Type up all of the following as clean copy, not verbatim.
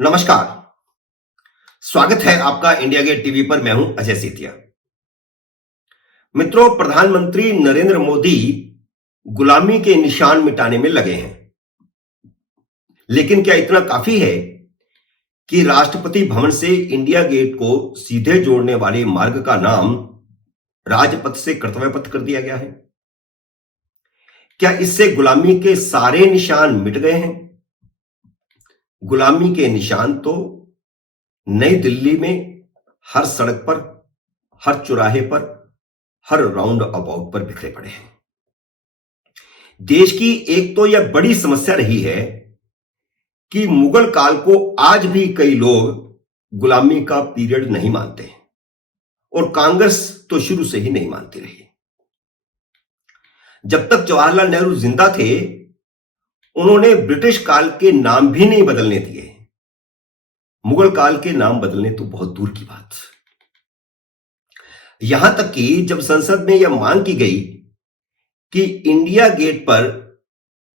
नमस्कार। स्वागत है आपका इंडिया गेट टीवी पर। मैं हूं अजय सेतिया। मित्रों, प्रधानमंत्री नरेंद्र मोदी गुलामी के निशान मिटाने में लगे हैं, लेकिन क्या इतना काफी है कि राष्ट्रपति भवन से इंडिया गेट को सीधे जोड़ने वाले मार्ग का नाम राजपथ से कर्तव्य पथ कर दिया गया है? क्या इससे गुलामी के सारे निशान मिट गए हैं? गुलामी के निशान तो नई दिल्ली में हर सड़क पर, हर चौराहे पर, हर राउंड अबाउट पर बिखरे पड़े हैं। देश की एक तो यह बड़ी समस्या रही है कि मुगल काल को आज भी कई लोग गुलामी का पीरियड नहीं मानते, और कांग्रेस तो शुरू से ही नहीं मानती रही। जब तक जवाहरलाल नेहरू जिंदा थे, उन्होंने ब्रिटिश काल के नाम भी नहीं बदलने दिए। मुगल काल के नाम बदलने तो बहुत दूर की बात। यहां तक कि जब संसद में यह मांग की गई कि इंडिया गेट पर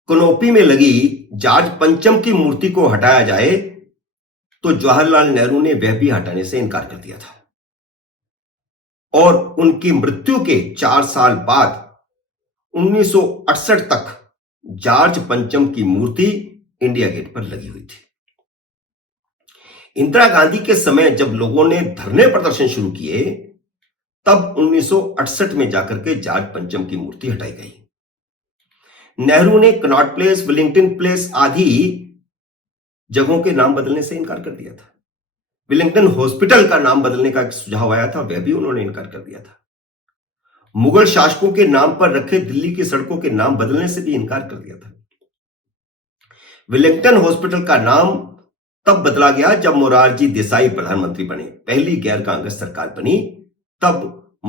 कनोपी में लगी जॉर्ज पंचम की मूर्ति को हटाया जाए, तो जवाहरलाल नेहरू ने वह भी हटाने से इनकार कर दिया था। और उनकी मृत्यु के 4 साल बाद 1968 तक जॉर्ज पंचम की मूर्ति इंडिया गेट पर लगी हुई थी। इंदिरा गांधी के समय जब लोगों ने धरने प्रदर्शन शुरू किए, तब 1968 में जाकर के जॉर्ज पंचम की मूर्ति हटाई गई। नेहरू ने कनॉट प्लेस, विलिंगटन प्लेस आदि जगहों के नाम बदलने से इनकार कर दिया था। विलिंगटन हॉस्पिटल का नाम बदलने का एक सुझाव आया था, वह भी उन्होंने इनकार कर दिया था। मुगल शासकों के नाम पर रखे दिल्ली की सड़कों के नाम बदलने से भी इनकार कर दिया था। विलिंगटन हॉस्पिटल का नाम तब बदला गया जब मोरारजी देसाई प्रधानमंत्री बने, पहली गैर कांग्रेस सरकार बनी, तब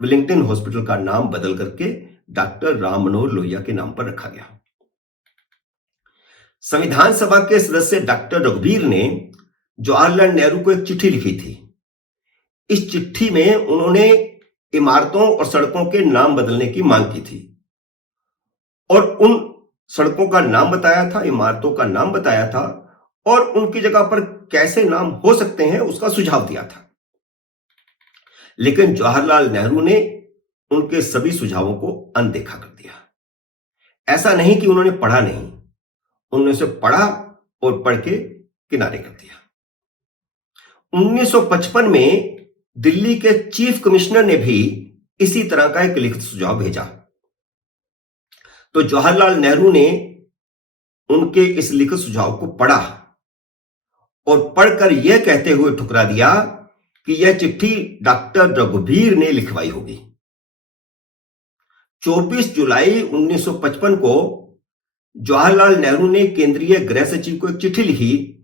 विलिंगटन हॉस्पिटल का नाम बदल करके डॉक्टर राम मनोहर लोहिया के नाम पर रखा गया। संविधान सभा के सदस्य डॉक्टर रघुवीर ने जवाहरलाल नेहरू को एक चिट्ठी लिखी थी। इस चिट्ठी में उन्होंने इमारतों और सड़कों के नाम बदलने की मांग की थी, और उन सड़कों का नाम बताया था, इमारतों का नाम बताया था, और उनकी जगह पर कैसे नाम हो सकते हैं उसका सुझाव दिया था। लेकिन जवाहरलाल नेहरू ने उनके सभी सुझावों को अनदेखा कर दिया। ऐसा नहीं कि उन्होंने पढ़ा नहीं, उन्होंने उसे पढ़ा और पढ़ के किनारे कर दिया। 1955 में दिल्ली के चीफ कमिश्नर ने भी इसी तरह का एक लिखित सुझाव भेजा, तो जवाहरलाल नेहरू ने उनके इस लिखित सुझाव को पढ़ा और पढ़कर यह कहते हुए ठुकरा दिया कि यह चिट्ठी डॉक्टर रघुवीर ने लिखवाई होगी। 24 जुलाई 1955 को जवाहरलाल नेहरू ने केंद्रीय गृह सचिव को एक चिट्ठी लिखी,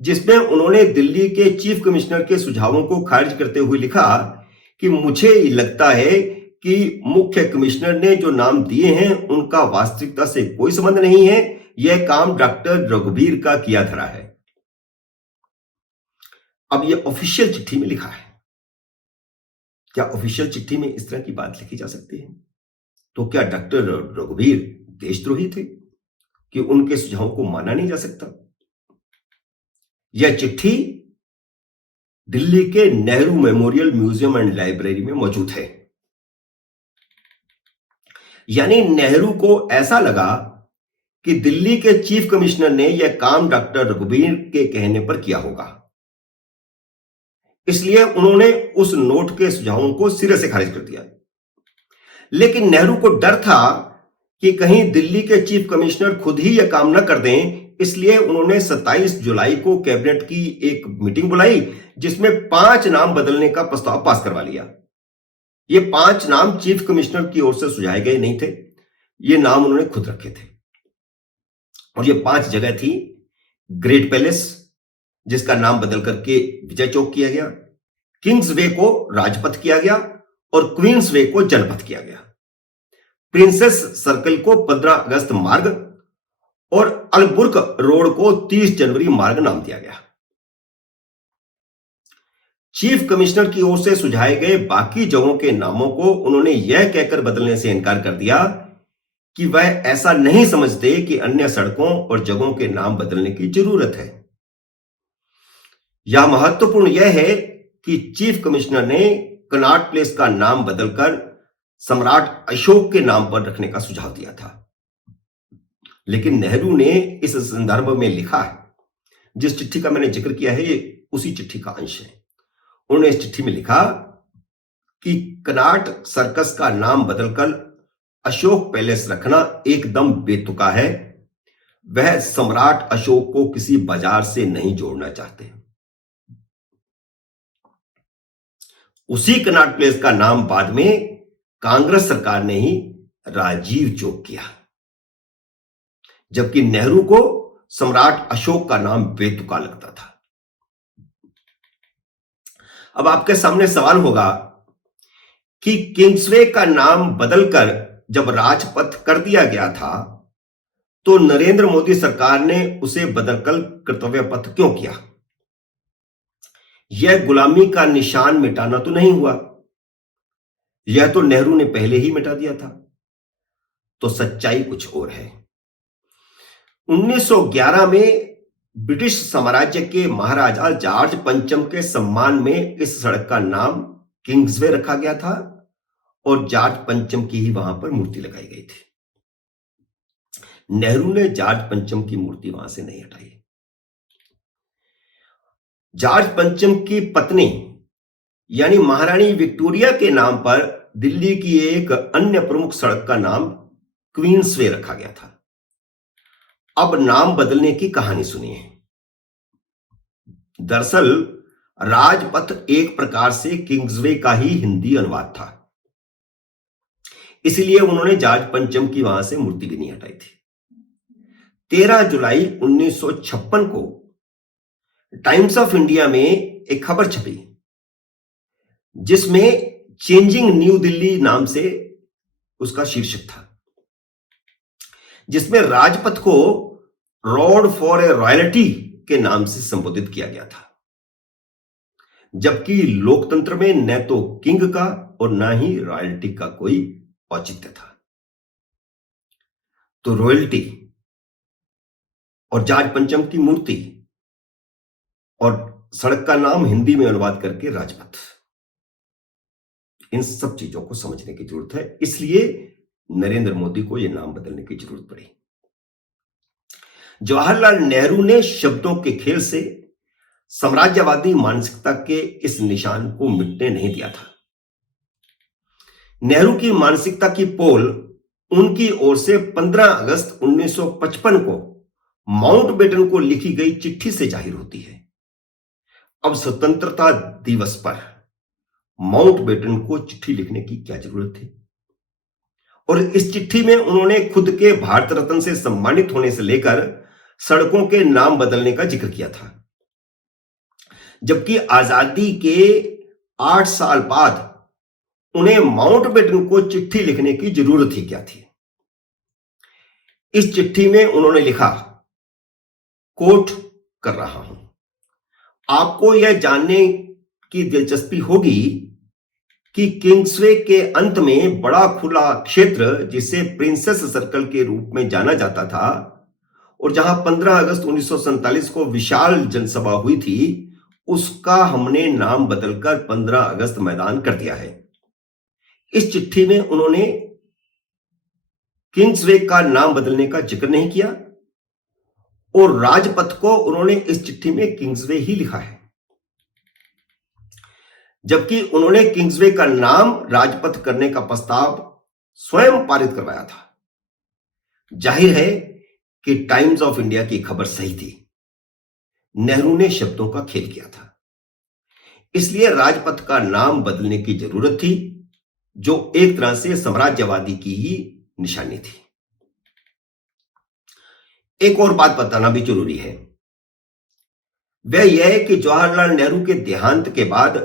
जिसमें उन्होंने दिल्ली के चीफ कमिश्नर के सुझावों को खारिज करते हुए लिखा कि मुझे लगता है कि मुख्य कमिश्नर ने जो नाम दिए हैं उनका वास्तविकता से कोई संबंध नहीं है, यह काम डॉक्टर रघुवीर का किया धरा है। अब यह ऑफिशियल चिट्ठी में लिखा है। क्या ऑफिशियल चिट्ठी में इस तरह की बात लिखी जा सकती है? तो क्या डॉक्टर रघुवीर देशद्रोही थे कि उनके सुझावों को माना नहीं जा सकता? यह चिट्ठी दिल्ली के Nehru memorial museum and library में मौजूद है। यानी नेहरू को ऐसा लगा कि दिल्ली के चीफ कमिश्नर ने यह काम डॉक्टर रघुवीर के कहने पर किया होगा, इसलिए उन्होंने उस नोट के सुझावों को सिरे से खारिज कर दिया। लेकिन नेहरू को डर था कि कहीं दिल्ली के चीफ कमिश्नर खुद ही यह काम न कर दें, इसलिए उन्होंने 27 जुलाई को कैबिनेट की एक मीटिंग बुलाई, जिसमें 5 नाम बदलने का प्रस्ताव पास करवा लिया। ये 5 नाम चीफ कमिश्नर की ओर से सुझाए गए नहीं थे, ये नाम उन्होंने खुद रखे थे। और ये 5 जगह थी: ग्रेट पैलेस, जिसका नाम बदल करके विजय चौक किया गया, किंग्स वे को राजपथ किया गया और क्वींस वे को जनपथ किया गया, प्रिंसेस सर्कल को 15 अगस्त मार्ग और अलबुर्ग रोड को 30 जनवरी मार्ग नाम दिया गया। चीफ कमिश्नर की ओर से सुझाए गए बाकी जगहों के नामों को उन्होंने यह कहकर बदलने से इनकार कर दिया कि वह ऐसा नहीं समझते कि अन्य सड़कों और जगहों के नाम बदलने की जरूरत है। यह महत्वपूर्ण यह है कि चीफ कमिश्नर ने कनॉट प्लेस का नाम बदलकर सम्राट अशोक के नाम पर रखने का सुझाव दिया था, लेकिन नेहरू ने इस संदर्भ में लिखा है, जिस चिट्ठी का मैंने जिक्र किया है ये उसी चिट्ठी का अंश है। उन्होंने इस चिट्ठी में लिखा कि कनॉट सर्कस का नाम बदलकर अशोक पैलेस रखना एकदम बेतुका है। वह सम्राट अशोक को किसी बाजार से नहीं जोड़ना चाहते। उसी कनॉट प्लेस का नाम बाद में कांग्रेस सरकार ने ही राजीव चौक किया, जबकि नेहरू को सम्राट अशोक का नाम बेतुका लगता था। अब आपके सामने सवाल होगा कि किंग्सवे का नाम बदलकर जब राजपथ कर दिया गया था तो नरेंद्र मोदी सरकार ने उसे बदलकर कर्तव्य पथ क्यों किया? यह गुलामी का निशान मिटाना तो नहीं हुआ, यह तो नेहरू ने पहले ही मिटा दिया था। तो सच्चाई कुछ और है। 1911 में ब्रिटिश साम्राज्य के महाराजा जॉर्ज पंचम के सम्मान में इस सड़क का नाम किंग्सवे रखा गया था और जॉर्ज पंचम की ही वहां पर मूर्ति लगाई गई थी। नेहरू ने जॉर्ज पंचम की मूर्ति वहां से नहीं हटाई। जॉर्ज पंचम की पत्नी यानी महारानी विक्टोरिया के नाम पर दिल्ली की एक अन्य प्रमुख सड़क का नाम क्वींसवे रखा गया था। अब नाम बदलने की कहानी सुनिए। दरअसल राजपथ एक प्रकार से किंग्सवे का ही हिंदी अनुवाद था, इसलिए उन्होंने जॉर्ज पंचम की वहां से मूर्ति भी नहीं हटाई थी। 13 जुलाई 1956 को टाइम्स ऑफ इंडिया में एक खबर छपी जिसमें चेंजिंग न्यू दिल्ली नाम से उसका शीर्षक था, जिसमें राजपथ को रोड फॉर ए रॉयल्टी के नाम से संबोधित किया गया था, जबकि लोकतंत्र में न तो किंग का और न ही रॉयल्टी का कोई औचित्य था। तो रॉयल्टी और जॉर्ज पंचम की मूर्ति और सड़क का नाम हिंदी में अनुवाद करके राजपथ, इन सब चीजों को समझने की जरूरत है। इसलिए नरेंद्र मोदी को यह नाम बदलने की जरूरत पड़ी। जवाहरलाल नेहरू ने शब्दों के खेल से साम्राज्यवादी मानसिकता के इस निशान को मिटने नहीं दिया था। नेहरू की मानसिकता की पोल उनकी ओर से 15 अगस्त 1955 को माउंटबेटन को लिखी गई चिट्ठी से जाहिर होती है। अब स्वतंत्रता दिवस पर माउंटबेटन को चिट्ठी लिखने की क्या जरूरत थी? और इस चिट्ठी में उन्होंने खुद के भारत रत्न से सम्मानित होने से लेकर सड़कों के नाम बदलने का जिक्र किया था, जबकि आजादी के 8 साल बाद उन्हें माउंटबेटन को चिट्ठी लिखने की जरूरत ही क्या थी? इस चिट्ठी में उन्होंने लिखा, कोट कर रहा हूं, आपको यह जानने की दिलचस्पी होगी कि किंग्सवे के अंत में बड़ा खुला क्षेत्र जिसे प्रिंसेस सर्कल के रूप में जाना जाता था और जहां 15 अगस्त 1947 को विशाल जनसभा हुई थी, उसका हमने नाम बदलकर 15 अगस्त मैदान कर दिया है। इस चिट्ठी में उन्होंने किंग्सवे का नाम बदलने का जिक्र नहीं किया और राजपथ को उन्होंने इस चिट्ठी में किंग्सवे ही लिखा है, जबकि उन्होंने किंग्सवे का नाम राजपथ करने का प्रस्ताव स्वयं पारित करवाया था। जाहिर है कि टाइम्स ऑफ इंडिया की खबर सही थी। नेहरू ने शब्दों का खेल किया था, इसलिए राजपथ का नाम बदलने की जरूरत थी, जो एक तरह से साम्राज्यवादी की ही निशानी थी। एक और बात बताना भी जरूरी है, वह यह है कि जवाहरलाल नेहरू के देहांत के बाद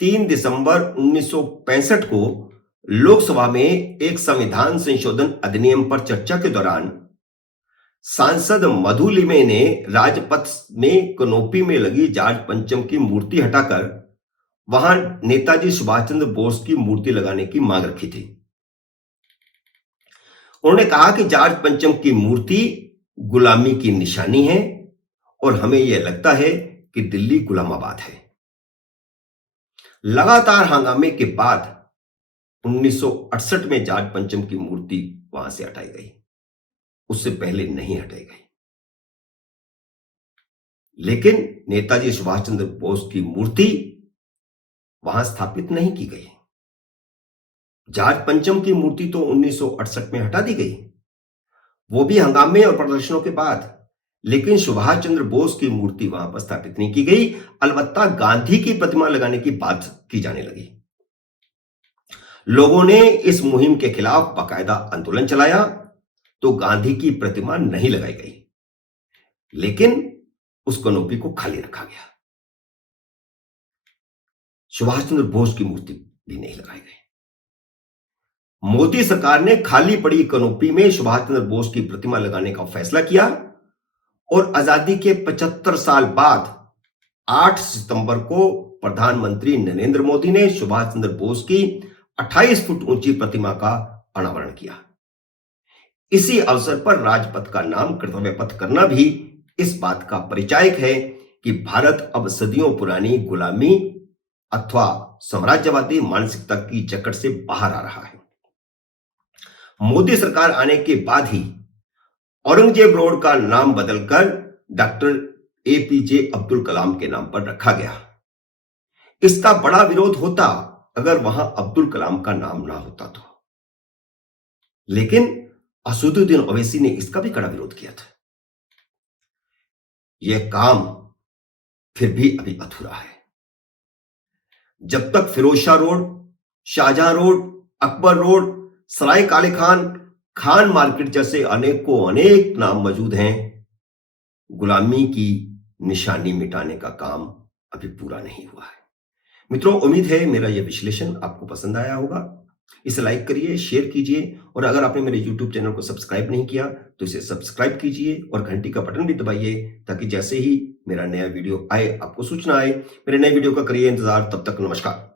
3 दिसंबर 1965 को लोकसभा में एक संविधान संशोधन अधिनियम पर चर्चा के दौरान सांसद मधु लिमे ने राजपथ में कनोपी में लगी जॉर्ज पंचम की मूर्ति हटाकर वहां नेताजी सुभाष चंद्र बोस की मूर्ति लगाने की मांग रखी थी। उन्होंने कहा कि जॉर्ज पंचम की मूर्ति गुलामी की निशानी है और हमें यह लगता है कि दिल्ली गुलामाबाद है। लगातार हंगामे के बाद 1968 में जॉर्ज पंचम की मूर्ति वहां से हटाई गई, उससे पहले नहीं हटाई गई। लेकिन नेताजी सुभाष चंद्र बोस की मूर्ति वहां स्थापित नहीं की गई। जॉर्ज पंचम की मूर्ति तो 1968 में हटा दी गई, वो भी हंगामे और प्रदर्शनों के बाद। लेकिन सुभाष चंद्र बोस की मूर्ति वहां पर स्थापित नहीं की गई। अलबत्ता गांधी की प्रतिमा लगाने की बात की जाने लगी। लोगों ने इस मुहिम के खिलाफ बाकायदा आंदोलन चलाया तो गांधी की प्रतिमा नहीं लगाई गई, लेकिन उस कनोपी को खाली रखा गया। सुभाष चंद्र बोस की मूर्ति भी नहीं लगाई गई। मोदी सरकार ने खाली पड़ी कनोपी में सुभाष चंद्र बोस की प्रतिमा लगाने का फैसला किया और आजादी के 75 साल बाद 8 सितंबर को प्रधानमंत्री नरेंद्र मोदी ने सुभाष चंद्र बोस की 28 फुट ऊंची प्रतिमा का अनावरण किया। इसी अवसर पर राजपथ का नाम कर्तव्य पथ करना भी इस बात का परिचायक है कि भारत अब सदियों पुरानी गुलामी अथवा साम्राज्यवादी मानसिकता की जकड़ से बाहर आ रहा है। मोदी सरकार आने के बाद ही औरंगजेब रोड का नाम बदलकर डॉक्टर एपीजे अब्दुल कलाम के नाम पर रखा गया। इसका बड़ा विरोध होता अगर वहां अब्दुल कलाम का नाम ना होता तो, लेकिन असदुद्दीन ओवैसी ने इसका भी कड़ा विरोध किया था। यह काम फिर भी अभी अधूरा है। जब तक Firozshah road, Shahjahan road, Akbar road, Sarai Kale Khan, Khan market जैसे अनेक नाम मौजूद हैं, गुलामी की निशानी मिटाने का काम अभी पूरा नहीं हुआ है। मित्रों, उम्मीद है मेरा यह विश्लेषण आपको पसंद आया होगा। इसे लाइक करिए, शेयर कीजिए और अगर आपने मेरे YouTube चैनल को सब्सक्राइब नहीं किया तो इसे सब्सक्राइब कीजिए और घंटी का बटन भी दबाइए ताकि जैसे ही मेरा नया वीडियो आए आपको सूचना आए। मेरे नए वीडियो का करिए इंतजार। तब तक नमस्कार।